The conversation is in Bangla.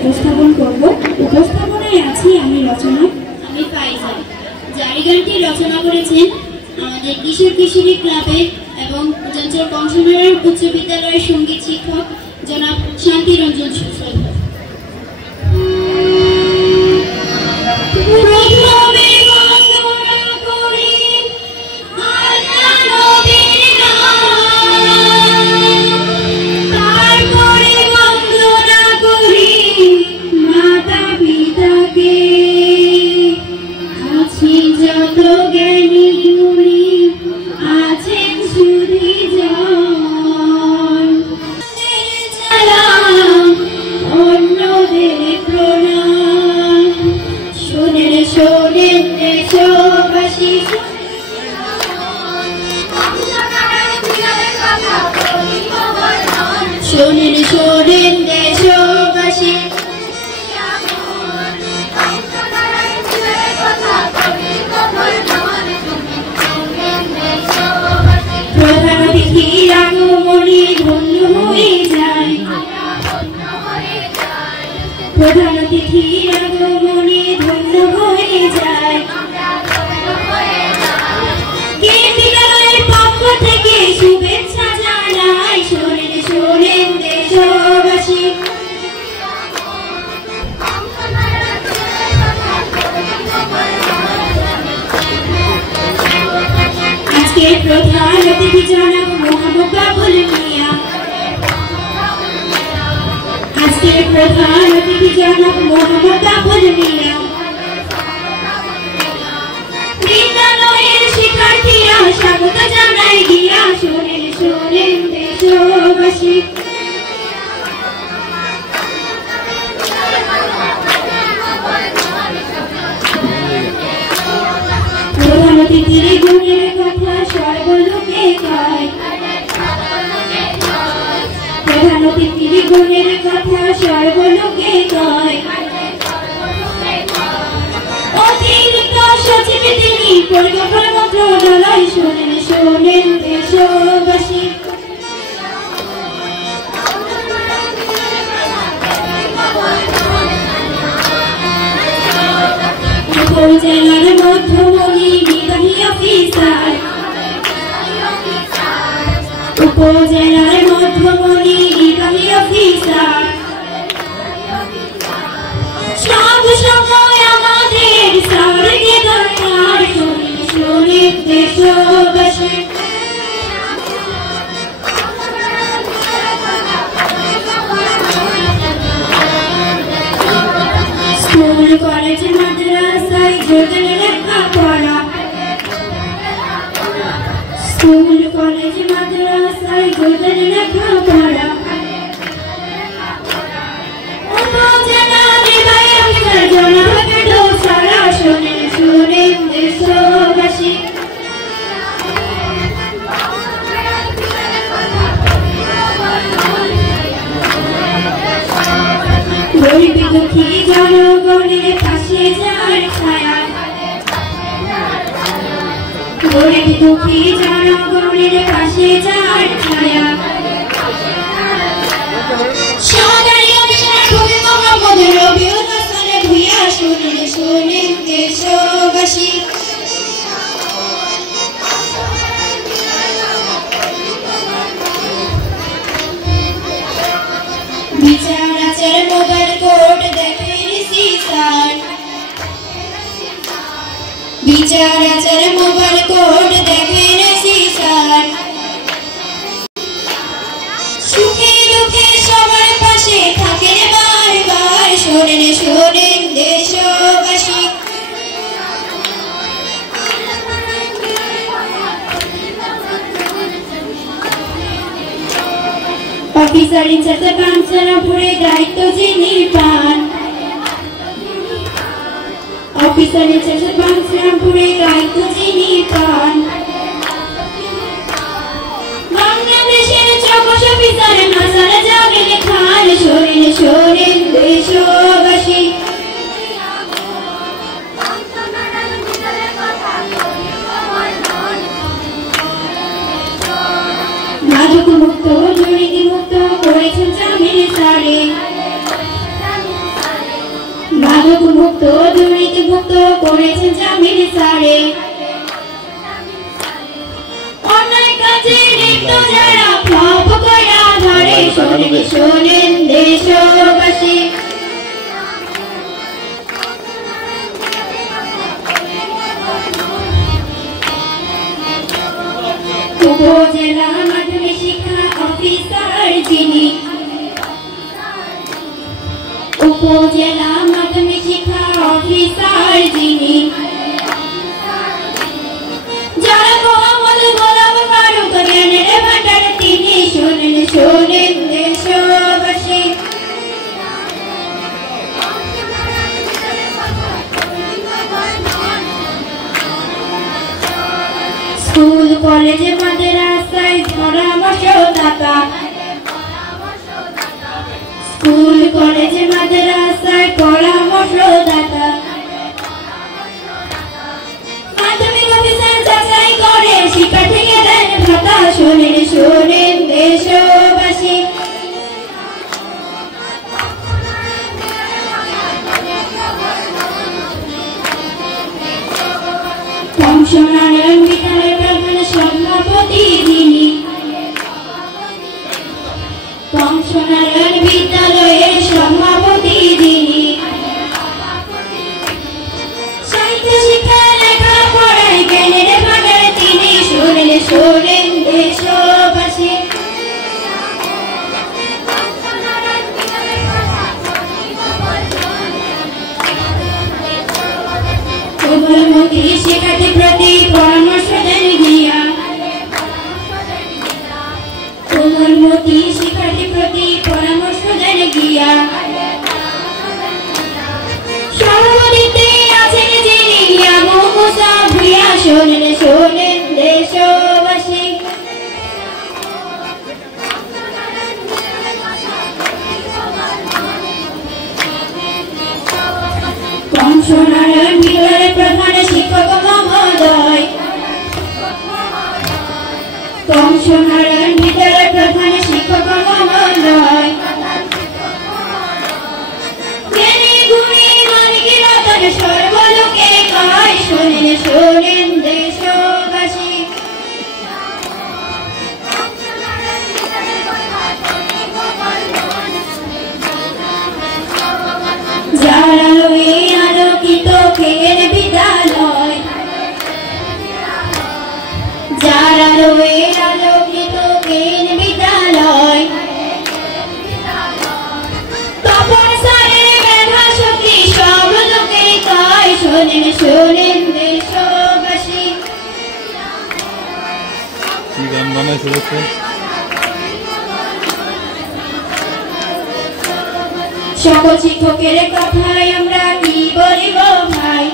উপস্থাপন করব। উপস্থাপনায় আছি আমি রচনা, আমি ফাইজা। জারি গানটি রচনা করেছেন আমাদের কিশোর কিশোরী ক্লাবের এবং জঞ্চর কংসমের উচ্চ বিদ্যালয়ের সঙ্গীত শিক্ষক জনাব শান্তিরঞ্জন সুস্বাদ। শোনেন শোনেন দেশবাসী, প্রধান অতিথির আগমনে ধন্য হয়ে যায়, প্রধান অতিথির আগমনে ধন্য হয়ে যায়। বিদ্যালয়ের পক্ষ থেকে শুভেচ্ছা জানাই, শোনেন শোনেন দেশবাসী। আজকের প্রধান অতিথি জনাব মোহাম্মদ বাবুল মিয়া, আজকের প্রধান অতিথি জনাব মোহাম্মদ বাবুল মিয়া। বিদ্যালয়ের শিক্ষার্থীরা স্বাগত জানাই দিয়া, শোনেন শোনেন দেশবাসী। প্রধান অতিথির গুণের কথা সর্বলোকে কয়, প্রধান অতিথির গুণের কথা সর্বলোকে কয়। অতিরিক্ত সচিব তিনি পরিকল্পনা মন্ত্রণালয়, শোনেন শোনেন দেশবাসী। উপজেলার মধ্যমণি নির্বাহী অফিসার, উপজেলার মধ্যমণি নির্বাহী অফিসার। সব সময় আমাদের স্যারকে দরকার, শোনেন শোনেন দেশবাসী। স্কুল কলেজ মাদ্রাসায় যোগেন লেখাপড়া, স্কুল কলেজ মাদ্রাসায় যোগেন লেখাপড়া। উপজেলা নির্বাহী অফিসার জনাব সারা, শোনেন শোনেন দেশবাসী। গরিব দুঃখী জনগণের পাশে যার ছায়া, গরিব দুঃখী জনগণের পাশে যার ছায়া। সরকারি অফিসার কবি মোহাম্মদ রবিউল হাসান ভূঁইয়া, শোনেন শোনেন দেশবাসী। বিচার আচার মোবাইল কোর্ট দেখেন সিসার, বিচার আচার মোবাইল কোর্ট দেখেন সিসার। সুখে দুঃখে সবার পাশে থাকেন বারবার, শোনেন শোনেন দেশবাসী। অফিসার ইনচার্জ বাঞ্ছারামপুরে দায়িত্ব যিনি পান, অফিসার ইনচার্জ বাঞ্ছারামপুরে দায়িত্ব যিনি পান। বাংলাদেশের চৌকস অফিসার নাসার জামিল খান, শোনেন শোনেন দেশবাসী। মাদক মুক্ত দুর্নীতি মুক্ত করেছেন জামিল সারে, মাদকমুক্ত দুর্নীতিমুক্ত করেছেন জামিল স্যারে। অন্যায় কাজে লিপ্ত যারা পাপ কইরা ধরে, শোনেন শোনেন দেশবাসী। উপজেলা মাধ্যমিক শিক্ষা অফিসার যিনি, উপজেলা মাধ্যমিক শিক্ষা অফিসার যিনি, যারা মোহাম্মদ গোলাম ফারুক জ্ঞানের ভান্ডার তিনি, শোনেন শোনেন দেশবাসী। স্কুল কলেজে মাদ্রাসায় পরামর্শদাতা, স্কুল কলেজে মাদ্রাসায় পরামর্শদাতা, মাধ্যমিক অফিসার যাচাই করে শিক্ষার্থীকে দেন ভাতা, শোনেন শোনেন দেশবাসী। কংসনারায়ণ বিদ্যালয়ের প্রধান সভাপতি যিনি, কংসনারায়ণ বিদ্যালয়ের সভাপতি যিনি, সাহিত্য শিক্ষা লেখাপড়ায় জ্ঞানের ভান্ডার তিনি, শোনেন শোনেন দেশবাসী। কোমলমতি শিক্ষার্থী প্রতি পরামর্শ দেন গিয়া, কোমলমতি শিক্ষার্থী প্রতি পরামর্শ দেন গিয়া। সভাপতিতে আছেন যিনি আবু মুসা ভূঁইয়া, শোনেন শোনেন দেশবাসী। কংসনারায়ণ বিদ্যালয়ের প্রধান শিক্ষক মহোদয়, কংসনারায়ণ বিদ্যালয়ের প্রধান শিক্ষক মহোদয়, জ্ঞানী গুণী মানিক রতন সর্বলোকে কয়, শোনেন শোনেন দেশবাসী। যারা লয়ে আলোকিত খের বিদ্যালয়, যারা লয়ে আলোকিত খের বিদ্যালয়, তপন স্যারের মেধা শক্তি সব লোকে কয়, শোনেন শোনেন দেশবাসী। কি গান বানাইছিল? সকল শিক্ষকের কথায় আমরা কি বলিব ভাই,